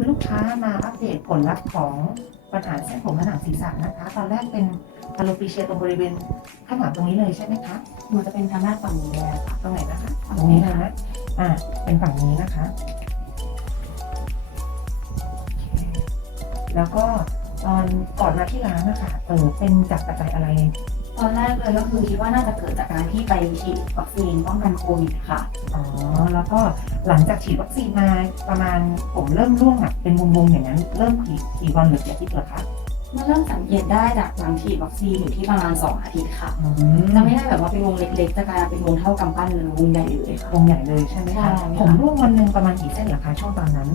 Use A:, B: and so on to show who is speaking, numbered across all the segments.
A: คุณลูกค้ามาอัปเดตผลลัพธ์ของปัญหาเส้นผมและหนังศีรษะนะคะ ตอนแรกเป็นอะโลปีเชียตรงบริเวณข้างหลังตรงนี้เลยใช่ไหมคะ
B: หนูจะเป็นทางด้านฝั่งนี้เลยค่ะ
A: ตรงไหนนะคะตรงนี้นะอ่าเป็นฝั่งนี้นะคะ แล้วก็ตอนก่อนมาที่ร้านนะคะเออเป็นจากปัจจัยอะไร
B: ตอนแรกเลยก็คือคิดว่าน่าจะเกิดจากการที่ไปฉีดวัคซีนป้องกันโควิดค่ะ
A: อ๋อ แล้วก็หลังจากฉีดวัคซีนมาประมาณผมเริ่มร่วงอะเป็นวงๆอย่างนั้น เริ่มกี่กี่วันหรือกี่อาทิตย์เหรอคะ
B: มันเริ่มสังเกตได้จากหลังฉีดวัคซีนอยู่ที่ประมาณ 2 อาทิตย์ค่ะ
A: อื
B: จะไม่ได้แบบว่าเป็นวงเล็กๆ จะกลายเป็นวงเท่ากำปั้นเลยวงใหญ่เลยค่ะ
A: วงใหญ่เลยใช่ไหม
B: ใช่
A: คะ
B: ค่ะ
A: ผมร่วงวันหนึ่งประมาณกี่เส้นเหรอคะช่วงตอนนั้น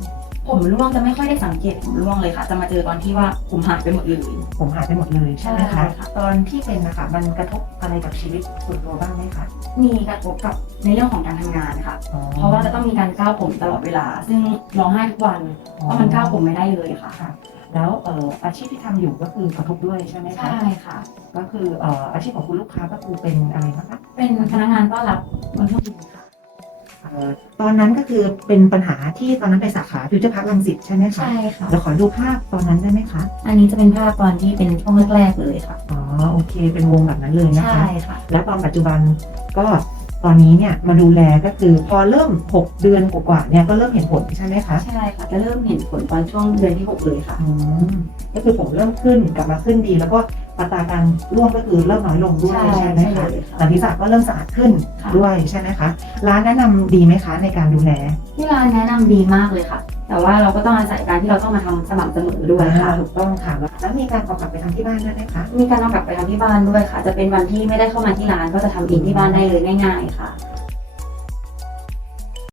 B: ผมร่วงจะไม่ค่อยได้สังเกตผมร่วงเลยค่ะ จะมาเจอตอนที่ว่าผมหายไปหมดเลย
A: ผมหายไปหมดเลยใช่ไหม
B: ใช่
A: คะ
B: ค่ะ
A: ตอนที่เป็นนะคะมันกระทบอะไรกับชีวิตส่วนตัวบ้างไหมคะ
B: มีกระทบกับในเรื่องของการทำงานค่ะ
A: อ๋อ
B: เพราะว่าจะต้องมีการก้าวผมตลอดเวลา ซึ่งร้องไห้ทุกวันเพราะมันก้าวผมไม่ได้เลยค่ะ
A: ค่ะ แล้วเอ่ออาชีพที่ทำอยู่ก็คือกระทบด้วยใช่ไหมคะ
B: ใช่ค่ะ
A: ก็คือเอ่ออาชีพของคุณลูกค้าก็คือเป็นอะไรนะคะ
B: เป็นพนักงานต้อนรับบนเครื่องบินค่ะ
A: เอ่อตอนนั้นก็คือเป็นปัญหาที่ตอนนั้นไปสาขาฟิวเจอร์พาร์คลังสิตใช่ไหมคะ
B: ใช่ค่ะ
A: เดี๋ยวขอดูภาพตอนนั้นได้ไหมคะ
B: อันนี้จะเป็นภาพตอนที่เป็นช่วงแรกๆเลยค่ะ
A: อ๋อโอเค เป็นวงแบบนั้นเลยนะคะ
B: ใช่ค่ะ
A: แล้วตอนปัจจุบันก็ ตอนนี้เนี่ยมาดูแลก็คือพอเริ่ม 6 เดือนกว่าๆเนี่ยก็เริ่มเห็นผลใช่ไหมคะ
B: ใช่ค่ะจะเริ่มเห็นผลตอนช่วงเดือนที่ 6 เลยค่ะ
A: อืมก็คือผมเริ่มขึ้นกลับมาขึ้นดี แล้วก็อัตราการร่วงก็คือเริ่มน้อยลงด้วย
B: ใช่
A: ใช่ไหมคะ
B: ใช่เลยค่ะ
A: หนังศีรษะก็เริ่มสะอาดขึ้น
B: ค่ะ
A: ด้วยใช่ไหมคะ ร้านแนะนำดีไหมคะในการดูแล
B: ที่ร้านแนะนำดีมากเลยค่ะ แต่ว่าเราก็ต้องอาศัยการที่เราต้องมาทำสม่ำเสมอด้วยค่ะ
A: อ่าถูกต้องค่ะ แล้วมีการเอากลับไปทำที่บ้านด้วยไหมคะ
B: มีการเอากลับไปทำที่บ้านด้วยค่ะ จะเป็นวันที่ไม่ได้เข้ามาที่ร้านก็จะทำเองที่บ้านได้เลยง่าย ๆ ค่ะ